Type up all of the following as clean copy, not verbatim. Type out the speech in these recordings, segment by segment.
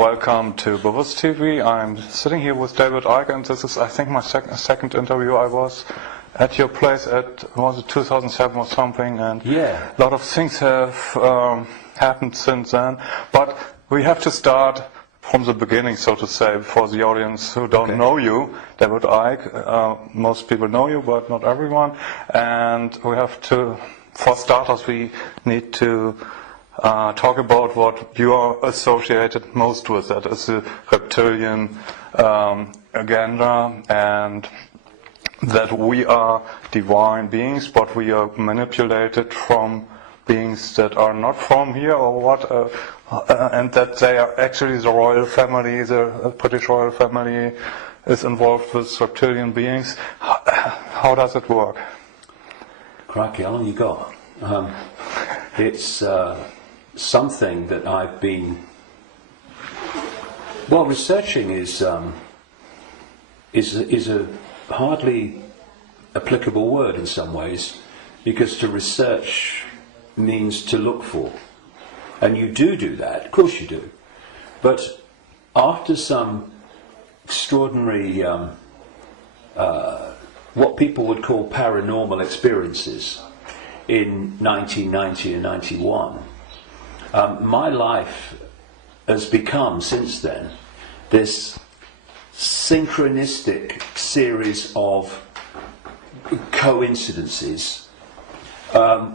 welcome to Bewusst TV. I'm sitting here with David Icke, and this is, I think, my second interview. I was at your place was it 2007 or something, and yeah, a lot of things have happened since then. But we have to start from the beginning, so to say, for the audience who don't know you. David Icke, most people know you, but not everyone. And we have to, for starters, we need to talk about what you are associated most with. That is the reptilian agenda, and that we are divine beings, but we are manipulated from beings that are not from here, or what, and that they are actually the royal family, the British royal family is involved with reptilian beings. How does it work? Crikey, how long you got? It's something that I've been researching is a hardly applicable word in some ways, because to research means to look for, and you do that, of course you do, but after some extraordinary what people would call paranormal experiences in 1990 and 91, my life has become, since then, this synchronistic series of coincidences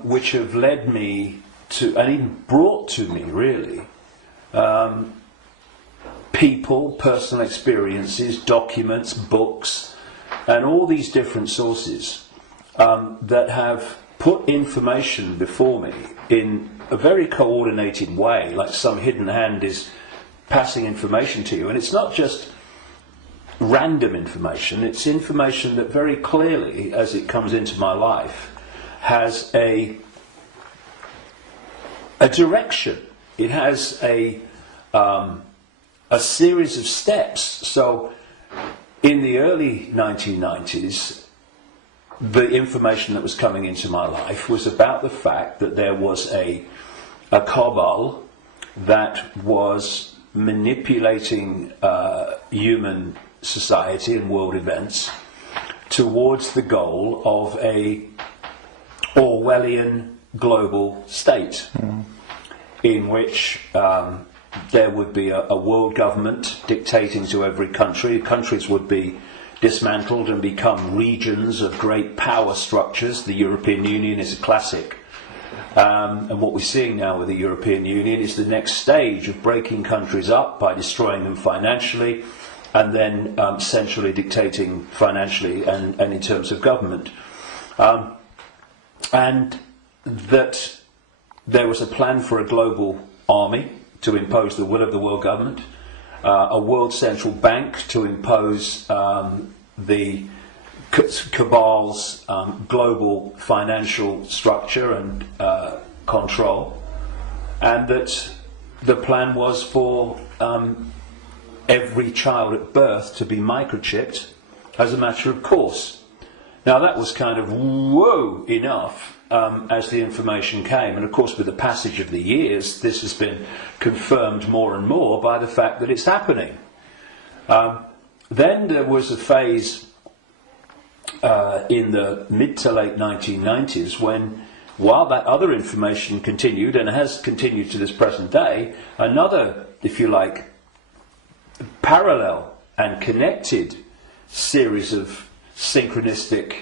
which have led me to, and even brought to me, really, people, personal experiences, documents, books, and all these different sources that have put information before me in a very coordinated way, like some hidden hand is passing information to you. And it's not just random information, it's information that very clearly, as it comes into my life, has a direction. It has a series of steps. So in the early 1990s, the information that was coming into my life was about the fact that there was a cabal that was manipulating human society and world events towards the goal of a Orwellian global state, in which there would be a world government dictating to every country. Countries would be dismantled and become regions of great power structures. The European Union is a classic. And what we're seeing now with the European Union is the next stage of breaking countries up by destroying them financially, and then centrally dictating financially and in terms of government. And that there was a plan for a global army to impose the will of the world government, a world central bank to impose the cabal's global financial structure and control, and that the plan was for every child at birth to be microchipped as a matter of course. Now that was kind of whoa enough as the information came, and of course with the passage of the years this has been confirmed more and more by the fact that it's happening. Then there was a phase in the mid to late 1990s when, while that other information continued, and has continued to this present day, another, if you like, parallel and connected series of synchronistic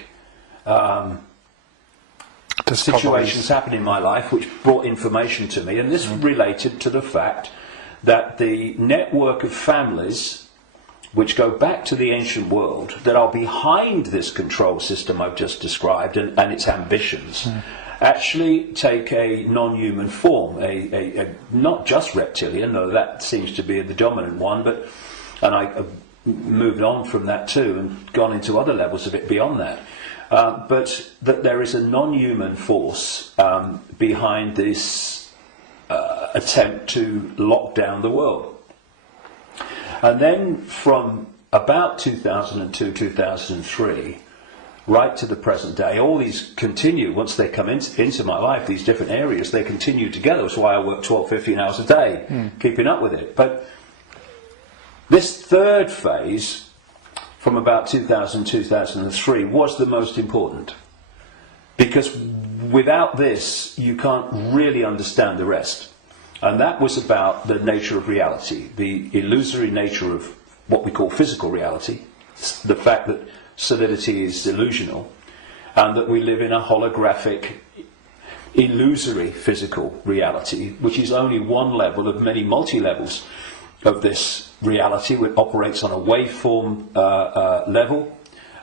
situations happened in my life which brought information to me, and this related to the fact that the network of families which go back to the ancient world that are behind this control system I've just described and its ambitions actually take a non-human form, a not just reptilian, though that seems to be the dominant one, but, and I moved on from that too and gone into other levels of it beyond that, but that there is a non-human force behind this attempt to lock down the world. And then from about 2002, 2003, right to the present day, all these continue, once they come into my life, these different areas, they continue together. That's why I work 12, 15 hours a day, keeping up with it. But This third phase, from about 2000-2003, was the most important. Because without this, you can't really understand the rest. And that was about the nature of reality, the illusory nature of what we call physical reality, the fact that solidity is illusional, and that we live in a holographic, illusory physical reality, which is only one level of many multi-levels of this reality, which operates on a waveform level,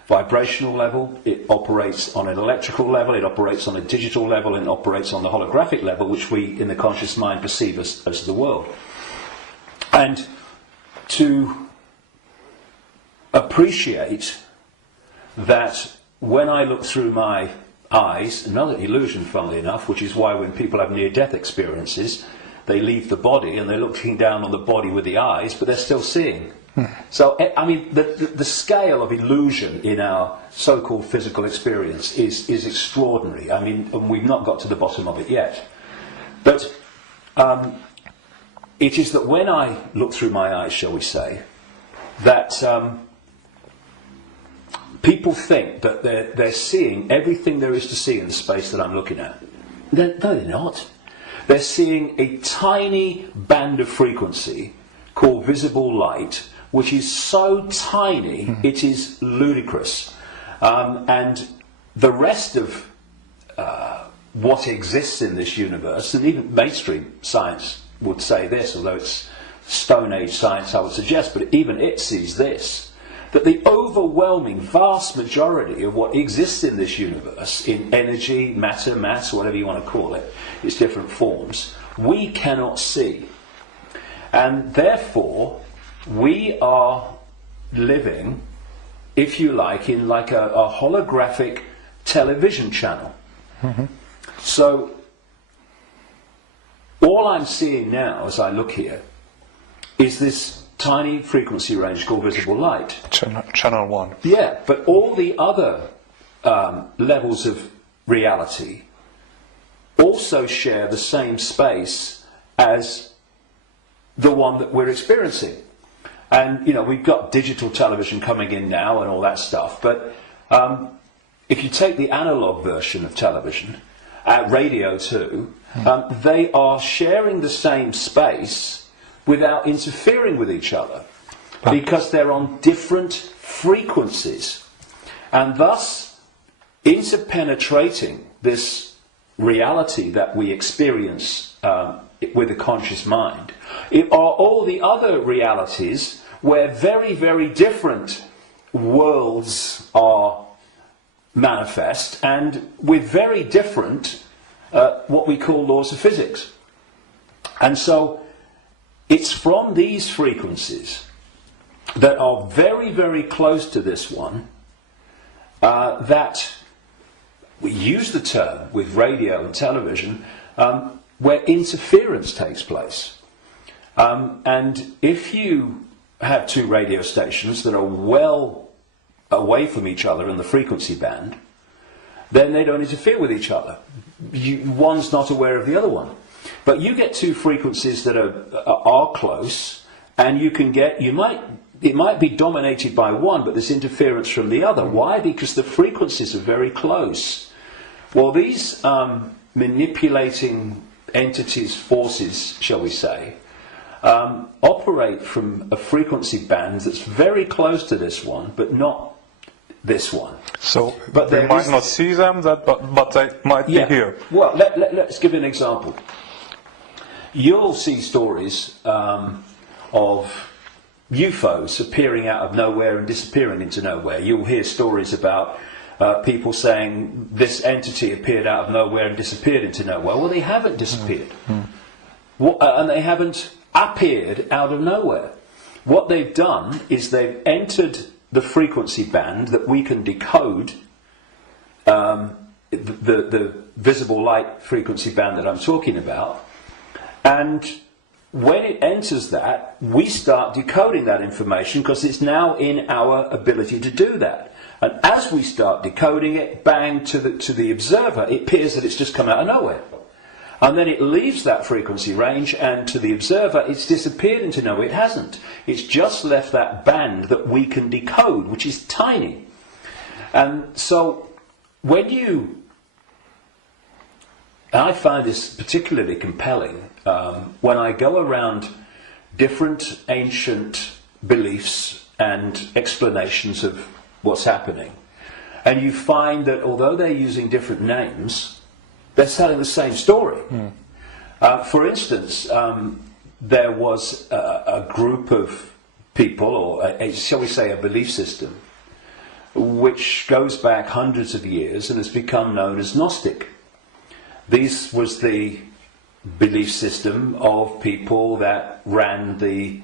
vibrational level, it operates on an electrical level, it operates on a digital level, and it operates on the holographic level, which we in the conscious mind perceive as the world. And to appreciate that when I look through my eyes, another illusion funnily enough, which is why when people have near-death experiences, they leave the body and they're looking down on the body with the eyes, but they're still seeing. So, I mean, the scale of illusion in our so-called physical experience is extraordinary. I mean, and we've not got to the bottom of it yet. But it is that when I look through my eyes, shall we say, that people think that they're seeing everything there is to see in the space that I'm looking at. No, they're not. They're seeing a tiny band of frequency called visible light, which is so tiny it is ludicrous. And the rest of what exists in this universe, and even mainstream science would say this, although it's Stone Age science I would suggest, but even it sees this, that the overwhelming vast majority of what exists in this universe, in energy, matter, mass, whatever you want to call it, its different forms, we cannot see. And therefore, we are living, if you like, in like a holographic television channel. So, all I'm seeing now as I look here is this tiny frequency range called visible light. Channel 1. Yeah, but all the other levels of reality also share the same space as the one that we're experiencing. And, you know, we've got digital television coming in now and all that stuff, but if you take the analog version of television, radio too, they are sharing the same space without interfering with each other, because they're on different frequencies. And thus, interpenetrating this reality that we experience with the conscious mind, it are all the other realities where very, very different worlds are manifest, and with very different what we call laws of physics. And so it's from these frequencies that are very, very close to this one that we use the term with radio and television where interference takes place. And if you have two radio stations that are well away from each other in the frequency band, then they don't interfere with each other. One's not aware of the other one. But you get two frequencies that are close, and you can get, it might be dominated by one, but there's interference from the other. Why? Because the frequencies are very close. Well, these manipulating entities, forces, shall we say, operate from a frequency band that's very close to this one, but not this one. So they might not see them, but they might be here. Well, let's give an example. You'll see stories of UFOs appearing out of nowhere and disappearing into nowhere. You'll hear stories about people saying this entity appeared out of nowhere and disappeared into nowhere. Well, they haven't disappeared. And they haven't appeared out of nowhere. What they've done is they've entered the frequency band that we can decode, the visible light frequency band that I'm talking about, and when it enters that, we start decoding that information because it's now in our ability to do that. And as we start decoding it, bang, to the observer, it appears that it's just come out of nowhere. And then it leaves that frequency range, and to the observer it's disappeared into no, it hasn't. It's just left that band that we can decode, which is tiny. And so when I find this particularly compelling when I go around different ancient beliefs and explanations of what's happening, and you find that although they're using different names, they're telling the same story. For instance, there was a group of people, or shall we say a belief system, which goes back hundreds of years and has become known as Gnostic. This was the belief system of people that ran the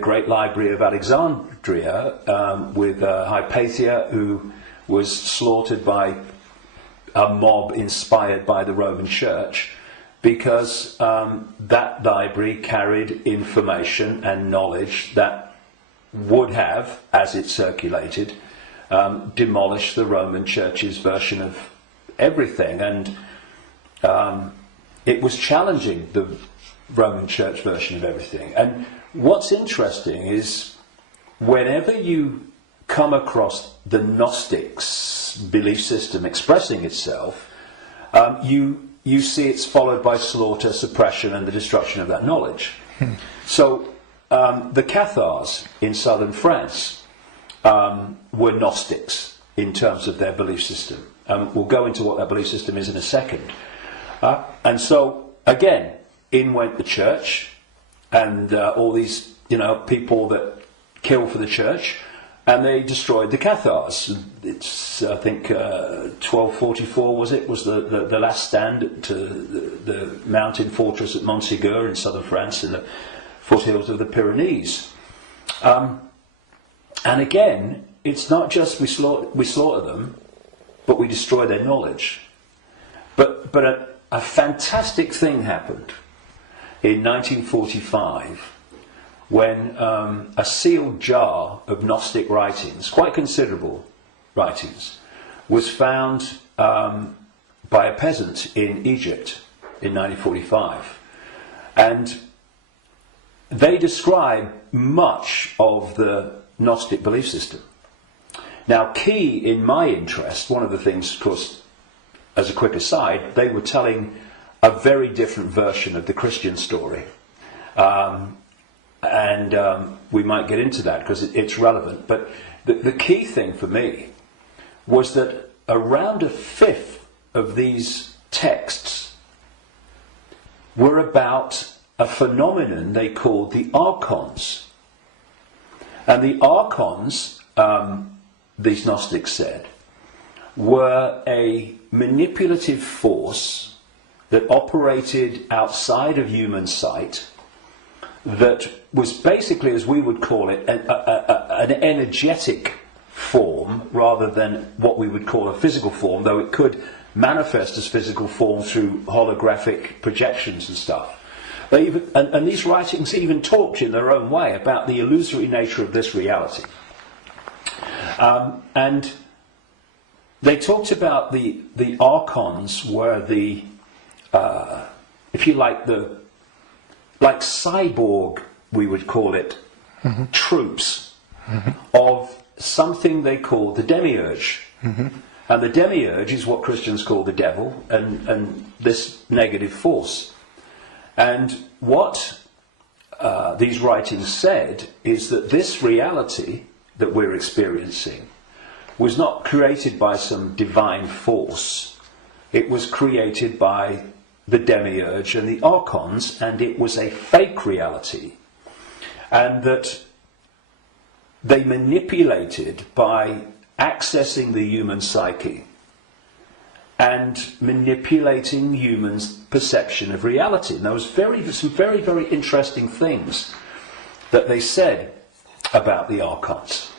great library of Alexandria, with Hypatia, who was slaughtered by a mob inspired by the Roman Church, because that library carried information and knowledge that would have, as it circulated, demolished the Roman Church's version of everything, and it was challenging the Roman Church version of everything. And what's interesting is whenever you come across the Gnostics' belief system expressing itself, you see it's followed by slaughter, suppression, and the destruction of that knowledge. So the Cathars in southern France were Gnostics in terms of their belief system. We'll go into what that belief system is in a second. And so, again, in went the church, and all these, people that kill for the church, and they destroyed the Cathars. It's, I think, 1244 was the last stand to the mountain fortress at Montségur in southern France, in the foothills of the Pyrenees. And again, it's not just we slaughter them, but we destroy their knowledge. But a fantastic thing happened in 1945 when a sealed jar of Gnostic writings, quite considerable writings, was found by a peasant in Egypt in 1945. And they describe much of the Gnostic belief system. Now, key in my interest, one of the things, of course, as a quick aside, they were telling a very different version of the Christian story. And we might get into that because it's relevant. But the key thing for me was that around a fifth of these texts were about a phenomenon they called the archons. And the archons, these Gnostics said, were a manipulative force that operated outside of human sight, that was basically, as we would call it, an energetic form rather than what we would call a physical form, though it could manifest as physical form through holographic projections and stuff. And these writings even talked in their own way about the illusory nature of this reality. And they talked about the archons were the, if you like, like cyborg, we would call it, troops of something they called the demiurge. And the demiurge is what Christians call the devil, and this negative force. And what these writings said is that this reality that we're experiencing was not created by some divine force. It was created by the demiurge and the archons, and it was a fake reality. And that they manipulated by accessing the human psyche and manipulating humans' perception of reality. And there was some very, very interesting things that they said about the archons.